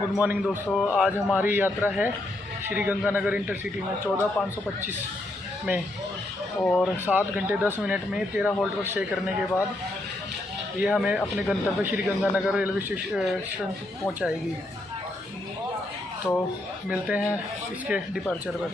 Good morning दोस्तों। आज हमारी यात्रा है श्री गंगानगर इंटरसिटी में 14525 में, और 7 घंटे 10 मिनट में 13 हॉल्ट पर स्टे करने के बाद ये हमें अपने गंतव्य श्री गंगानगर रेलवे स्टेशन पहुंचाएगी। तो मिलते हैं इसके डिपार्चर पर।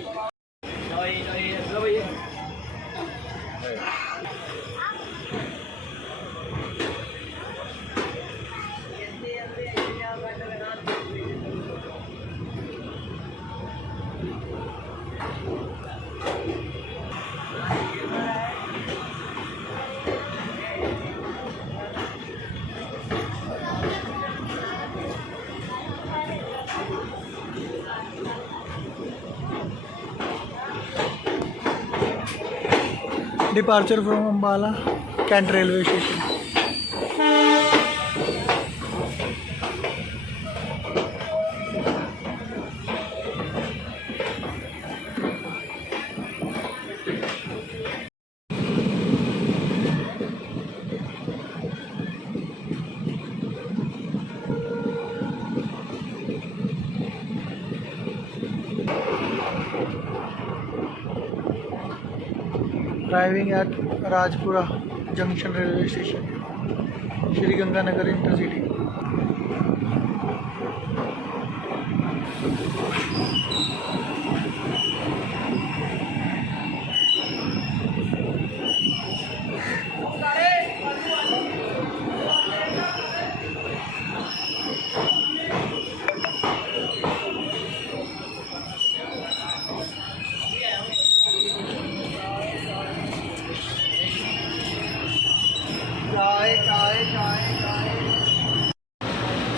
Departure from Ambala cantt railway station. Driving at Rajpura junction railway station, Shri Ganganagar intercity.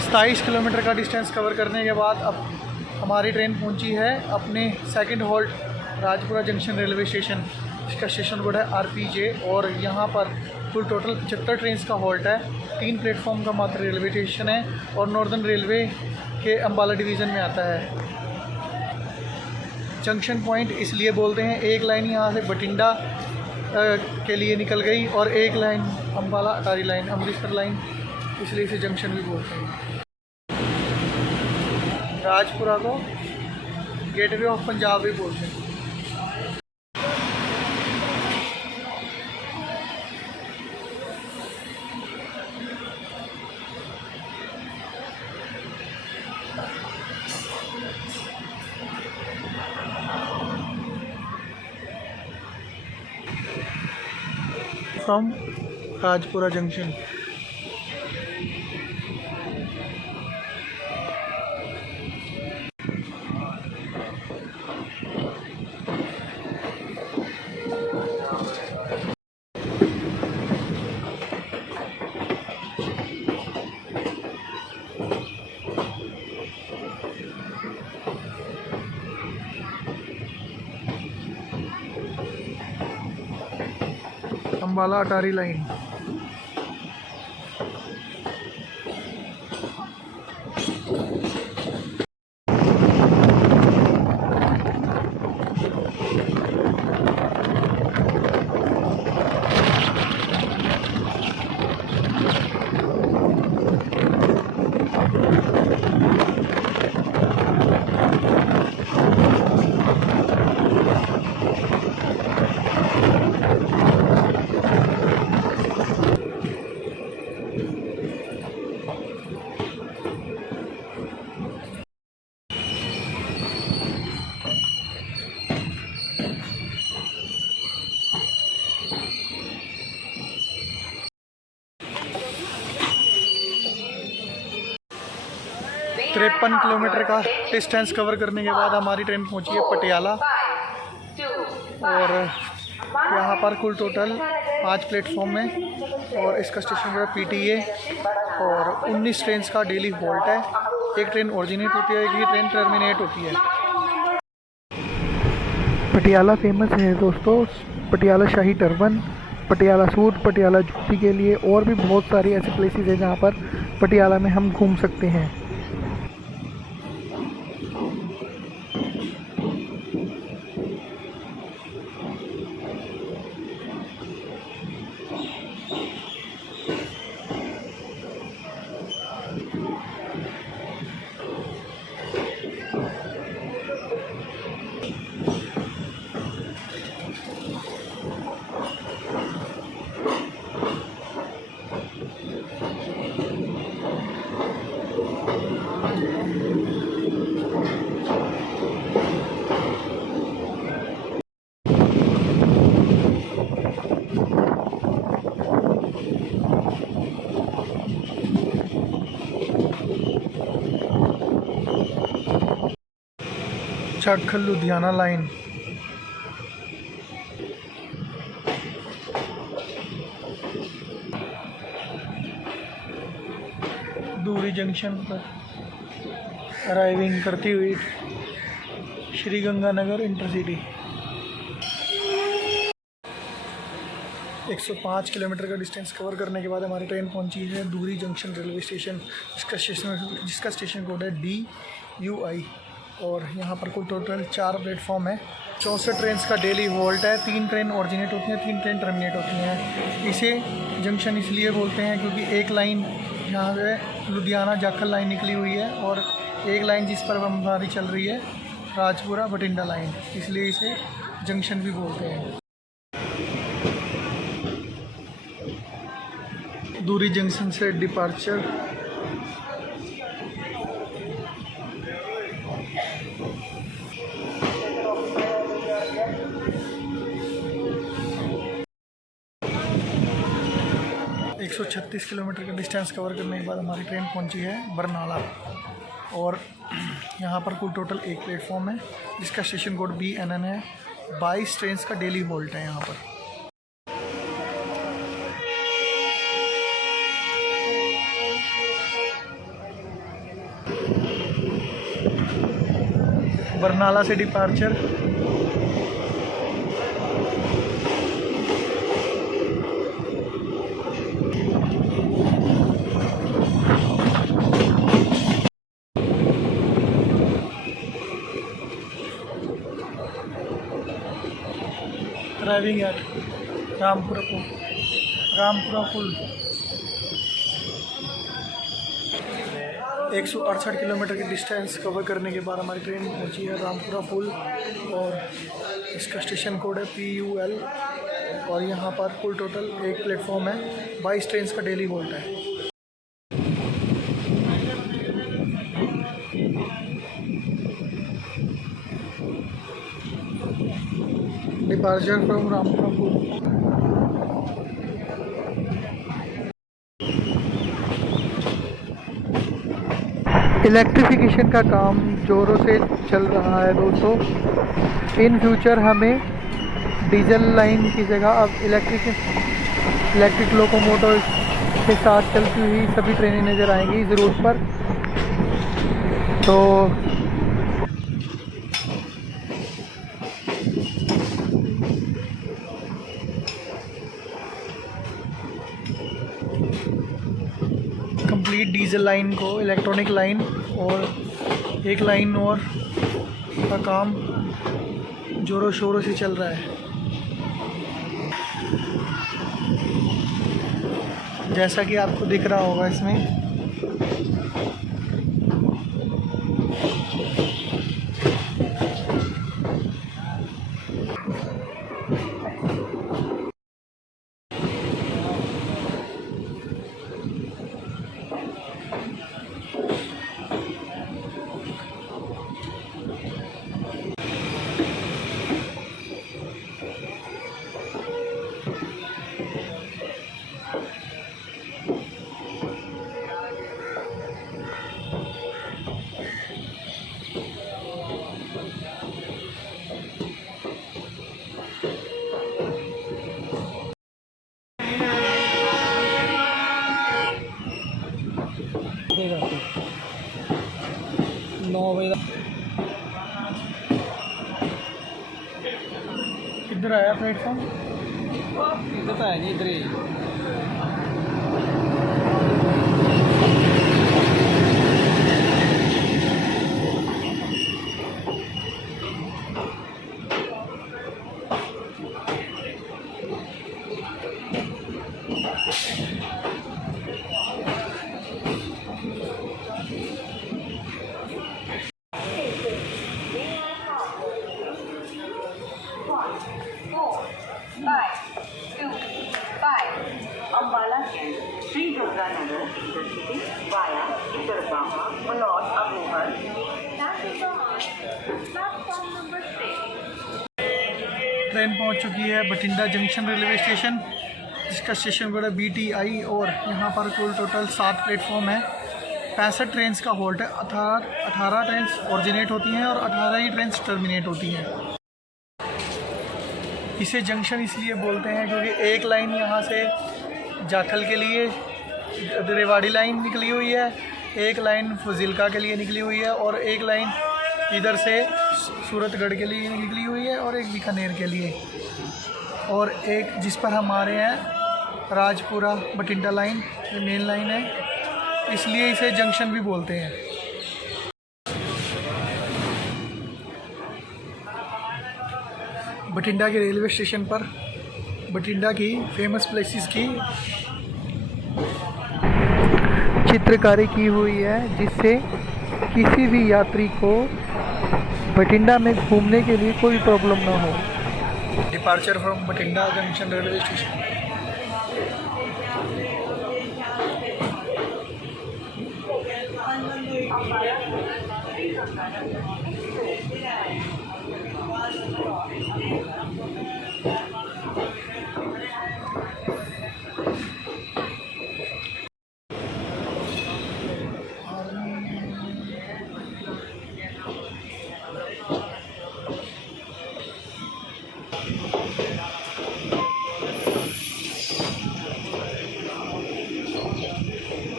सताईस किलोमीटर का डिस्टेंस कवर करने के बाद अब हमारी ट्रेन पहुंची है अपने second halt Rajpura junction railway station. इसका स्टेशन कोड है RPJ, और यहाँ पर कुल टोटल 75 ट्रेन का हॉल्ट है। 3 प्लेटफॉर्म का मात्र रेलवे स्टेशन है और नॉर्दर्न रेलवे के अम्बाला डिवीज़न में आता है। जंक्शन पॉइंट इसलिए बोलते हैं, एक लाइन यहाँ से बठिंडा के लिए निकल गई और एक लाइन अम्बाला अटारी लाइन, अमृतसर लाइन, इसलिए इसे जंक्शन भी बोलते हैं। राजपुरा को गेटवे ऑफ पंजाब भी बोलते हैं। From Rajpura junction. Ambala Attari line. तिरपन किलोमीटर का डिस्टेंस कवर करने के बाद हमारी ट्रेन पहुंची है पटियाला, और यहाँ पर कुल टोटल 5 प्लेटफॉर्म में, और इसका स्टेशन है PTA, और 19 ट्रेन का डेली हॉल्ट है। एक ट्रेन ओरिजिनेट होती है, एक ट्रेन टर्मिनेट होती है। पटियाला फेमस है दोस्तों, पटियाला शाही टर्बन, पटियाला सूट, पटियाला जूती के लिए, और भी बहुत सारी ऐसी प्लेसेस हैं जहाँ पर पटियाला में हम घूम सकते हैं। जाखल लुधियाना लाइन। दूरी जंक्शन पर अराइविंग करती हुई श्री गंगानगर इंटरसिटी। 105 किलोमीटर का डिस्टेंस कवर करने के बाद हमारी ट्रेन पहुंची है दूरी जंक्शन रेलवे स्टेशन, जिसका स्टेशन कोड है DUI। और यहाँ पर कुल टोटल 4 प्लेटफॉर्म है। 64 ट्रेन का डेली हॉल्ट है। 3 ट्रेन ऑरिजिनेट होती हैं, 3 ट्रेन टर्मिनेट होती हैं। इसे जंक्शन इसलिए बोलते हैं क्योंकि एक लाइन यहाँ पे लुधियाना जाखल लाइन निकली हुई है और एक लाइन जिस पर हमारी चल रही है राजपुरा बठिंडा लाइन, इसलिए इसे जंक्शन भी बोलते हैं। दूरी जंक्शन से डिपार्चर। एक 136 किलोमीटर का डिस्टेंस कवर करने के बाद हमारी ट्रेन पहुंची है बरनाला। और यहाँ पर कुल टोटल 1 प्लेटफॉर्म है, जिसका स्टेशन कोड BNN है। 22 ट्रेन का डेली हॉल्ट है यहाँ पर। बरनाला से departure. Driving at Rampura Phul. 168 kilometre की डिस्टेंस कवर करने के बाद हमारी ट्रेन पहुंची है रामपुरा पुल और इसका स्टेशन कोड है PUL। और यहाँ पर कुल टोटल 1 प्लेटफॉर्म है। 22 ट्रेन का डेली हॉल्ट है। Departure from Rampura Phul. Electrification का काम जोरों से चल रहा है दोस्तों। इन फ्यूचर हमें डीजल लाइन की जगह अब इलेक्ट्रिक लोकोमोटिव के साथ चलती हुई सभी ट्रेनें नज़र आएंगी ज़रूरत पर। तो कंप्लीट डीजल लाइन को इलेक्ट्रॉनिक लाइन और एक लाइन और का काम जोरों शोरों से चल रहा है। जैसा कि आपको दिख रहा होगा इसमें। जाती 9 बजे किधर आया प्लेटफॉर्म? इधर तो है नहीं, इधर ही। अंबाला से श्री गंगानगर इंटरसिटी वाया इटरगामा मनौर अबोहर। ट्रेन पहुंच चुकी है बठिंडा जंक्शन रेलवे स्टेशन, जिसका स्टेशन कोड है BTI। और यहाँ पर कुल टोटल 7 प्लेटफॉर्म है 65 ट्रेन्स का हॉल्ट है। 18 ट्रेन्स ओरिजिनेट होती हैं और 18 ही ट्रेन्स टर्मिनेट होती हैं। इसे जंक्शन इसलिए बोलते हैं क्योंकि एक लाइन यहाँ से जाखल के लिए रेवाड़ी लाइन निकली हुई है, एक लाइन फजीलका के लिए निकली हुई है और एक लाइन इधर से सूरतगढ़ के लिए निकली हुई है और एक बीकानेर के लिए, और एक जिस पर हम आ रहे हैं राजपुरा बठिंडा लाइन, ये मेन लाइन है, इसलिए इसे जंक्शन भी बोलते हैं। बठिंडा के रेलवे स्टेशन पर बठिंडा की फेमस प्लेसेस की चित्रकारी की हुई है, जिससे किसी भी यात्री को बठिंडा में घूमने के लिए कोई प्रॉब्लम ना हो। Departure from Bathinda junction railway station.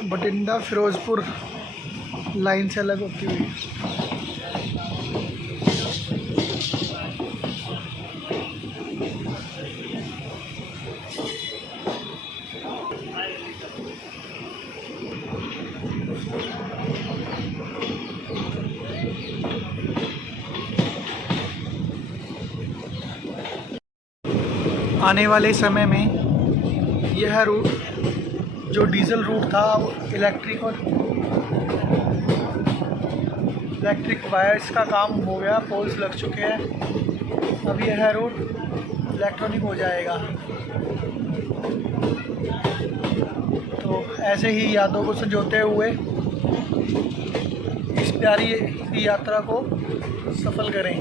Bathinda Firozpur line से अलग होती हुई आने वाले समय में यह रूट जो डीजल रूट था अब इलेक्ट्रिक वायर्स का काम हो गया, पोल्स लग चुके हैं, अब यह रूट इलेक्ट्रॉनिक हो जाएगा। तो ऐसे ही यादों को संजोते हुए इस प्यारी यात्रा को सफल करें।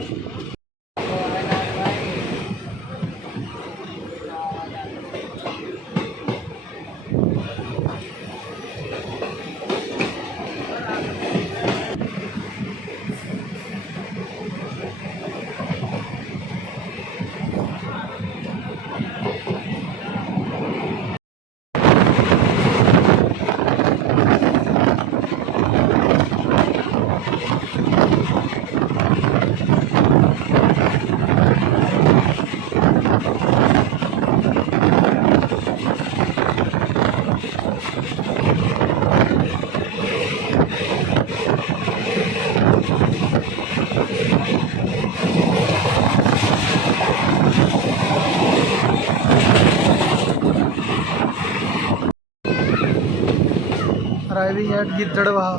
Arriving at गिद्धड़वाहा।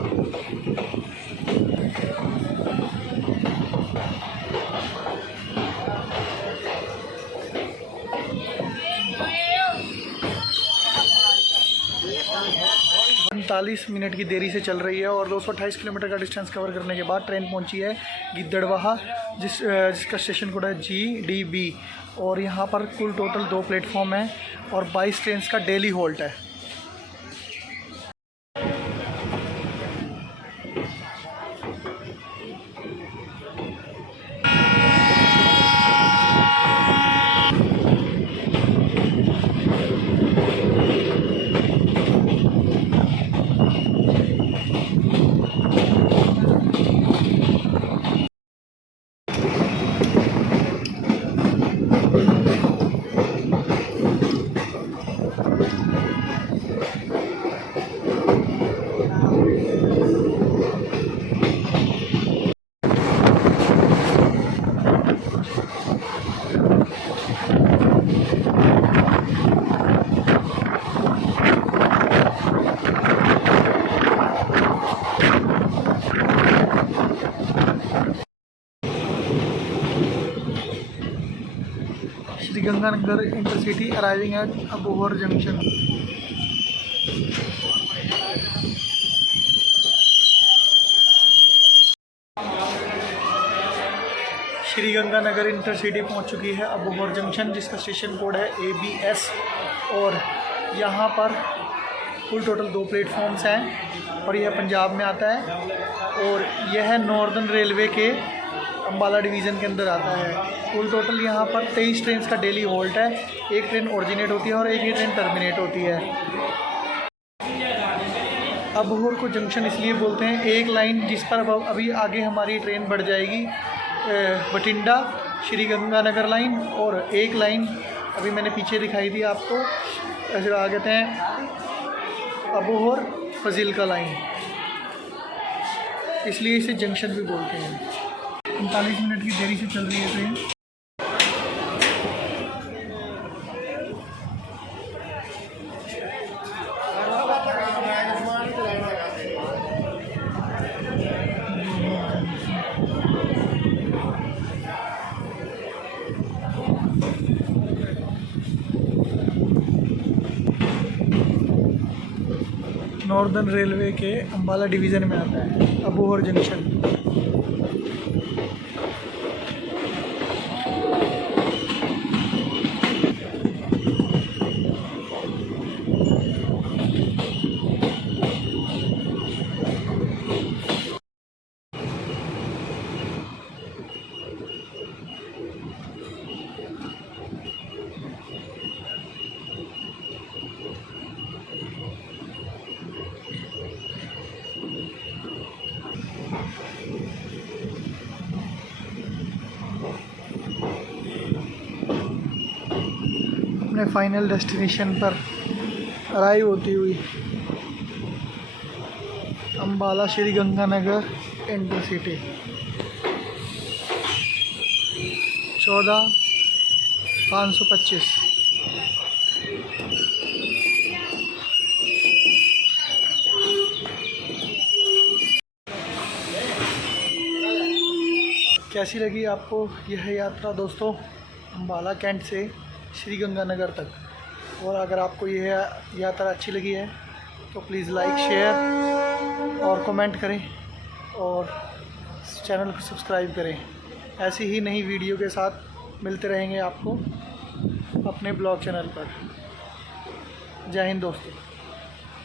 मिनट की देरी से चल रही है और 228 किलोमीटर का डिस्टेंस कवर करने के बाद ट्रेन पहुंची है गिद्धड़वाहा, जिसका स्टेशन कोड है GDB, और यहाँ पर कुल टोटल 2 प्लेटफॉर्म है और 22 ट्रेन का डेली हॉल्ट है। Sriganganagar intercity arriving at Abohar junction. Sriganganagar intercity पहुंच चुकी है अबोहर जंक्शन, जिसका स्टेशन कोड है ABS, और यहाँ पर कुल टोटल 2 प्लेटफॉर्म्स हैं और यह पंजाब में आता है और यह नॉर्दर्न रेलवे के अम्बाला डिवीज़न के अंदर आता है। कुल टोटल यहाँ पर 23 ट्रेन का डेली हॉल्ट है। एक ट्रेन ओरिजिनेट होती है और एक ही ट्रेन टर्मिनेट होती है। अबोहर को जंक्शन इसलिए बोलते हैं, एक लाइन जिस पर अभी आगे हमारी ट्रेन बढ़ जाएगी बठिंडा श्री गंगानगर लाइन, और एक लाइन अभी मैंने पीछे दिखाई दी आपको, ऐसे आ कहते हैं अबोहर फजीलका लाइन, इसलिए इसे जंक्शन भी बोलते हैं। 45 मिनट की देरी से चल रही है ट्रेन। नॉर्दर्न रेलवे के अम्बाला डिवीज़न में आता है अबोहर जंक्शन। अपने फाइनल डेस्टिनेशन पर अराइव होती हुई अम्बाला श्री गंगानगर इंटरसिटी 14,525। कैसी लगी आपको यह यात्रा दोस्तों अम्बाला कैंट से श्री गंगानगर तक? और अगर आपको यह यात्रा अच्छी लगी है तो प्लीज़ लाइक, शेयर और कमेंट करें और चैनल को सब्सक्राइब करें। ऐसी ही नई वीडियो के साथ मिलते रहेंगे आपको अपने ब्लॉग चैनल पर। जय हिंद दोस्तों।